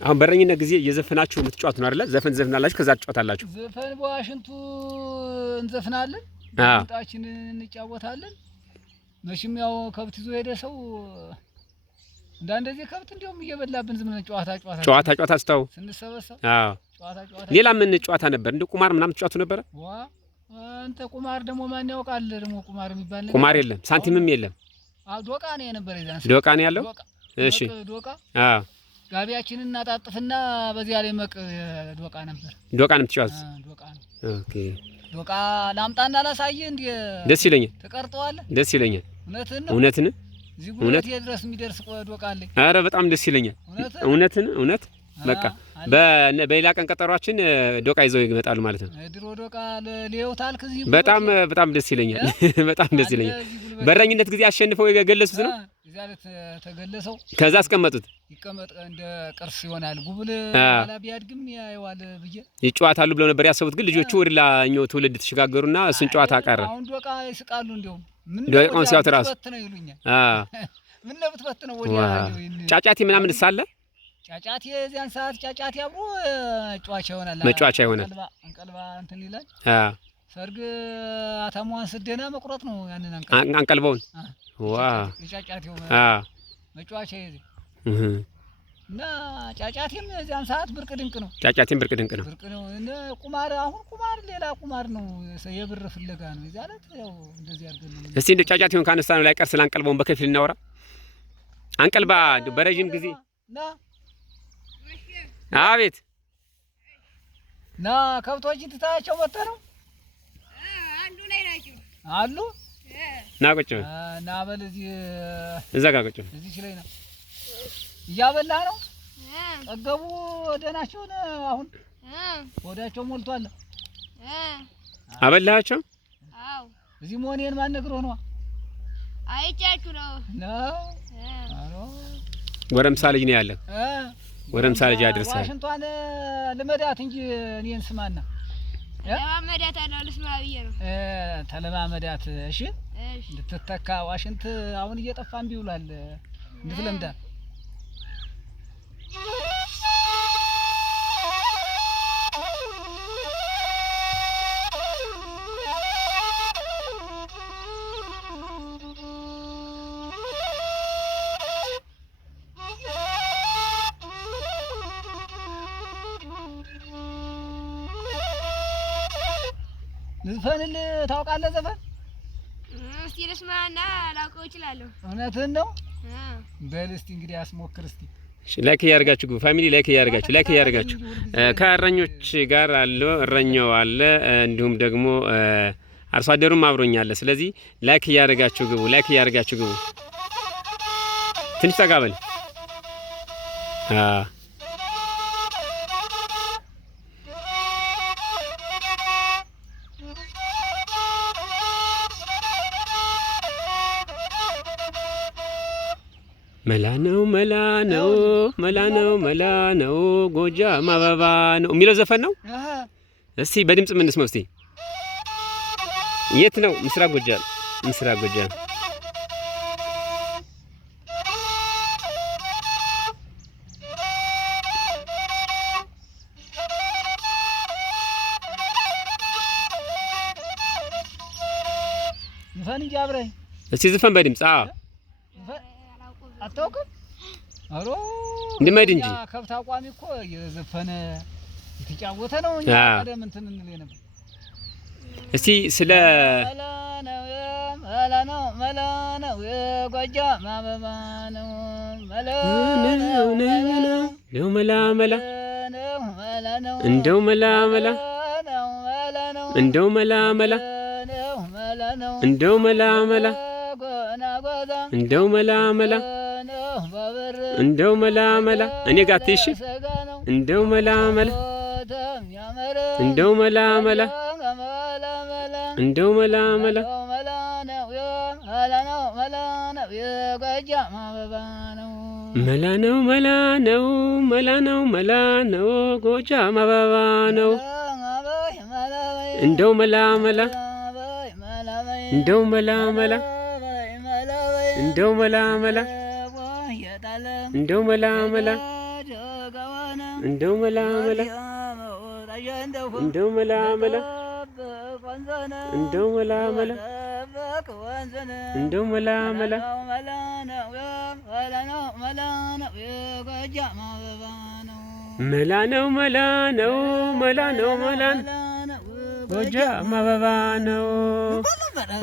አሁን በረኝነት ጊዜ እየዘፈናችሁ የምትጫወቱ ነው አይደል? ዘፈን ዘፍናላችሁ ከዛ ትጫወታላችሁ። ዘፈን በዋሽንቱ እንዘፍናለን፣ ጣችንን እንጫወታለን። መቼም ያው ከብት ይዞ ሄደ ሰው እንደዚህ ከብት እንደውም እየበላብን ዝም ብለን ጨዋታ አስተው ስንሰበሰብ ጨዋታ ሌላ ምን ጨዋታ ነበር? እንደ ቁማር ምናምን ተጫወቱ ነበር? አንተ ቁማር ደግሞ ማን ያውቃል? ደግሞ ቁማር የሚባል ነገር ቁማር የለም፣ ሳንቲምም የለም። ዶቃ ነው የነበረ ይዛን ዶቃ ነው ያለው። እሺ ዶቃ ጋቢያችንን እናጣጥፍና በዚያ ላይ መቅ ዶቃ ነበር። ዶቃ ነው የምትጫወቱት? ዶቃ ነው። ኦኬ ዶቃ ላምጣና ላሳየህ እንዴ? ደስ ይለኛል። ተቀርጠዋለህ? ደስ ይለኛል። እውነትን እዚህ ጉልበት ድረስ የሚደርስ ዶቃ አለኝ። ኧረ በጣም ደስ ይለኛል። እውነት በቃ በሌላ ቀን ቀጠሯችን ዶቃ ይዘው ይመጣሉ ማለት ነው። ድሮ ዶቃ ለሌውታልክ እዚህ በጣም ደስ ይለኛል። በጣም ደስ ይለኛል። በረኝነት ጊዜ አሸንፈው የገለሱት ነው። እዚያ ተገለሰው ከዛ አስቀመጡት። ይቀመጥ እንደ ቅርስ ይሆናል። ጉብል ኋላ ቢያድግም ያየዋል ብዬ ይጫወታሉ ብለው ነበር ያሰቡት። ግን ልጆቹ ወደ ላኛው ትውልድ ተሸጋገሩና እሱን ጨዋታ ቀረ። አሁን ዶቃ ይስቃሉ። እንደውም ምን ዶቃውን ሲያዩት እራሱ ነው ይሉኛል። ምን ነው ብትበትነው ወዲያ ጫጫቴ ምናምን ሳለ ጫጫቴ የዚያን ሰዓት ጫጫቴ አብሮ መጫወቻ ይሆናል። አንቀልባ እንትን ይላል። ሰርግ አታሟን ስደና መቁረጥ ነው ያንን አንቀልባውን ጫጫቴው መጫወቻ ይዘ እና ጫጫቴም የዚያን ሰዓት ብርቅ ድንቅ ነው። ጫጫቴም ብርቅ ድንቅ ነው። እንደ ቁማር አሁን ቁማር ሌላ ቁማር ነው። የብር ፍለጋ ነው። የዚያ ዕለት ያው እንደዚህ አድርገን ነው። እስቲ እንደ ጫጫቴውን ካነሳነው ላይ ቀር ስለ አንቀልባውን በከፊል እናወራ። አንቀልባ በረጅም ጊዜ አቤት ና ከብቶች ትታያቸው መጥተህ ነው አንዱ ላይ ናቸው አሉ። ና ቁጭ ና በል እዛ ጋር ቁጭ እዚህ ላይ ነው እያበላህ ነው። ጠገቡ ደህናቸው ነው። አሁን ወዳቸው ሞልቷል። አበላሃቸው? አዎ። እዚህ መሆኔን ማን ነግሮህ ነው? አይቻችሁ ነው። አሮ ጎረምሳ ልጅ ነው ያለው። ጎረምሳ ልጅ አድርሰህ ዋሽንቷን ልመዳት እንጂ እኔን ስማና ተለማመዳት አለው ልስማ ብዬ ነው። ተለማመዳት። እሺ እንድትተካ ዋሽንት አሁን እየጠፋን ቢውላል እንድትለምዳት። ዘፈን ታውቃለህ? ዘፈን እስቲ ልስማና ላውቀው እችላለሁ። እውነትህን ነው? በል እስቲ እንግዲህ አስሞክር እስቲ። ላይክ ያርጋችሁ ፋሚሊ፣ ላይክ ያርጋችሁ። ከእረኞች ጋር አለ እረኛው አለ፣ እንዲሁም ደግሞ አርሶ አደሩም አብሮኛል። ስለዚህ ላይክ ያርጋችሁ ግቡ። ትንሽ ተጋበል። መላ ነው ጎጃም አበባ ነው የሚለው ዘፈን ነው። እስቲ በድምጽ ምን እንስማው እስቲ። የት ነው? ምስራቅ ጎጃም ዘፈን እንጂ አብረኝ እስቲ ዘፈን በድምጽ አታውቅም? አሮ እንድመድ እንጂ ከብት አቋሚ እኮ የዘፈነ የተጫወተ ነው። እኛ ቀደም እንትን እንል ነበር። እስቲ ስለ መላ ነው የጎጃም አበባ ነው መላ እንደው መላ እኔ ጋር ትይሽ እንደው መላ ነው ጎጃም አበባ ነው እንደው መላ እንደው መላ መላ እንደው መላ መላ እንደው መላ መላ እንደው መላ መላ መላ ነው መላ ነው መላ ነው መላ ጎጃም አበባ ነው።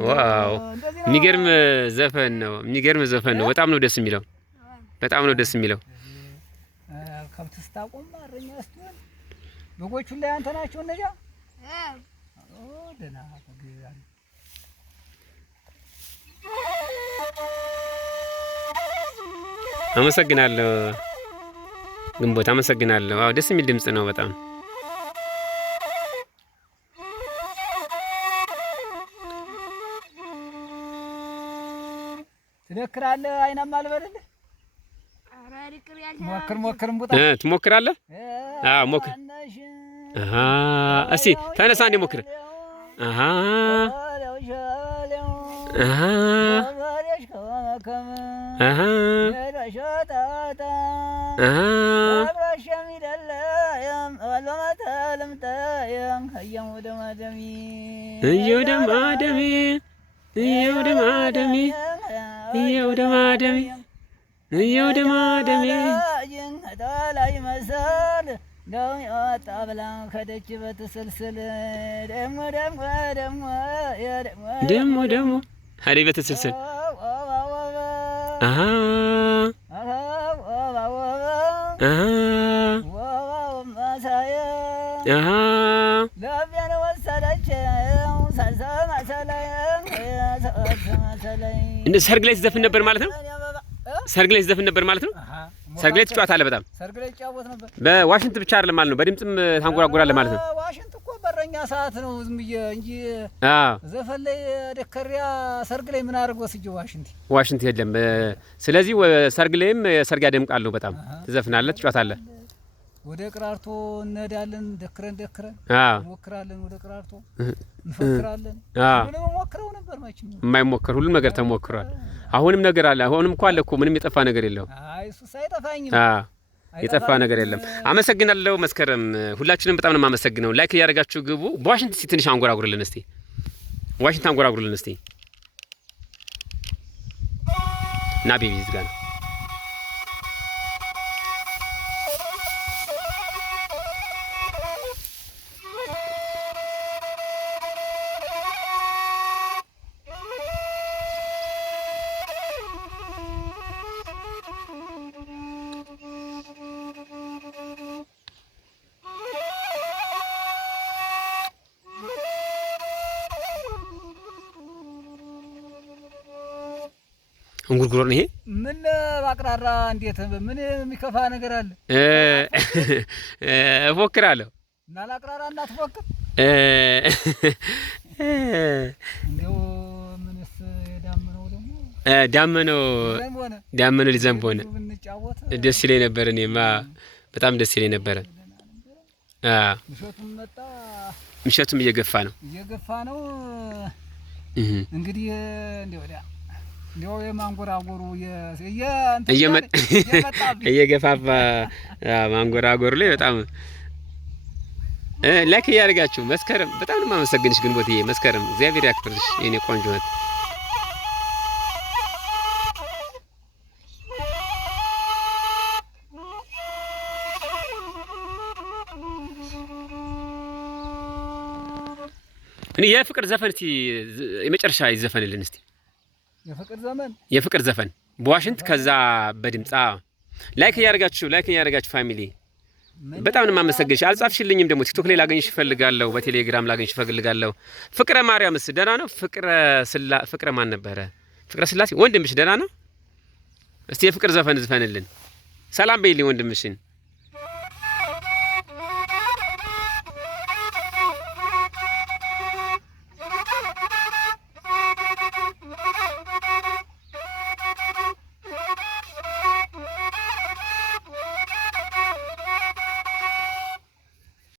ዋው የሚገርም ዘፈን ነው። የሚገርም ዘፈን ነው። በጣም ነው ደስ የሚለው። በጣም ነው ደስ የሚለው። ከብት ስታቆም እረኛ ስትሆን በጎቹ ላይ አንተ ናቸው እነዚያ። ደህና አመሰግናለሁ ግንቦት፣ አመሰግናለሁ። አዎ ደስ የሚል ድምጽ ነው በጣም። ትደክራለህ? አይናማ አልበልልህ። ሞክር እምቡጣ ትሞክራለህ? አዎ ሞክር። እስኪ ተነሳ እንደ ሞክር። እየው ደማደሜ እየው ደማደሜ እየው ደማደሜ እየው ደማደሜ ላይ መሰል ደው ያወጣ ብላ ከደች በትስልስል ደሞ ደሞ ደሞ ደሞ ደሞ ሀዲ በትስልስል እንደ ሰርግ ላይ ሲዘፍን ነበር ማለት ነው። ሰርግ ላይ ሲዘፍን ነበር ማለት ነው። ሰርግ ላይ ትጫወታለህ? በጣም ሰርግ ላይ ትጫወት ነበር። በዋሽንት ብቻ አይደለም ማለት ነው፣ በድምጽም ታንጎራጉራለህ ማለት ነው። ዋሽንት እኮ በረኛ ሰዓት ነው ዝም ብዬ እንጂ ዘፈን ላይ ደከሪያ ሰርግ ላይ ምን አድርጎ ወስጄ ዋሽንት የለም። ስለዚህ ሰርግ ላይም ሰርግ ያደምቃለሁ። በጣም ትዘፍናለህ፣ ትጫወታለህ። ወደ ቅራርቶ እንሄዳለን። ደክረን እንሞክራለን። ወደ ቅራርቶ እንፎክራለን። ሁሉም ሞክረው ነበር። መቼም የማይሞክር ሁሉም ነገር ተሞክሯል። አሁንም ነገር አለ። አሁንም እኮ አለ እኮ ምንም የጠፋ ነገር የለውም። አይ እሱስ አይጠፋኝም። የጠፋ ነገር የለም። አመሰግናለሁ መስከረም። ሁላችንም በጣም ነው የማመሰግነው። ላይክ እያደረጋችሁ ግቡ። በዋሽንት እስኪ ትንሽ አንጎራጉርልን እስቲ። ዋሽንት አንጎራጉርልን እስቲ። ና ቤቢ እዚህ ጋር ነው። እንጉርጉሮ ነው ይሄ። ምን ባቅራራ እንዴት ምን የሚከፋ ነገር አለ? እፎክራለሁ እና ላቅራራ እና ትፎክር እንደው ምንስ የዳመነው ደግሞ ዳመነው ሊዘንብ ሆነ። ደስ ይለኝ ነበር። እኔማ በጣም ደስ ይለኝ ነበር። ምሸቱም እየገፋ ነው እንግዲህ እንደው ወዲያ እንደው የማንጎራጎሩ እየገፋፋ ማንጎራጎሩ ላይ በጣም ላይክ እያደረጋችሁ መስከረም በጣም ነው የማመሰግንሽ። ግንቦትዬ መስከረም እግዚአብሔር ያክብርሽ የኔ ቆንጆ ናት። እኔ የፍቅር ዘፈን እስቲ የመጨረሻ ይዘፈንልን እስቲ። የፍቅር ዘፈን በዋሽንት ከዛ በድምጻ ላይክ እያደረጋችሁ ፋሚሊ በጣም ነው የማመሰግንሽ። አልጻፍሽልኝም ደግሞ ቲክቶክ ላይ ላገኝሽ እፈልጋለሁ፣ በቴሌግራም ላገኝሽ እፈልጋለሁ። ፍቅረ ማርያምስ ደህና ነው? ፍቅረ ማን ነበረ? ፍቅረ ስላሴ ወንድምሽ ደህና ነው? እስቲ የፍቅር ዘፈን ዝፈንልን። ሰላም በይልኝ ወንድምሽን።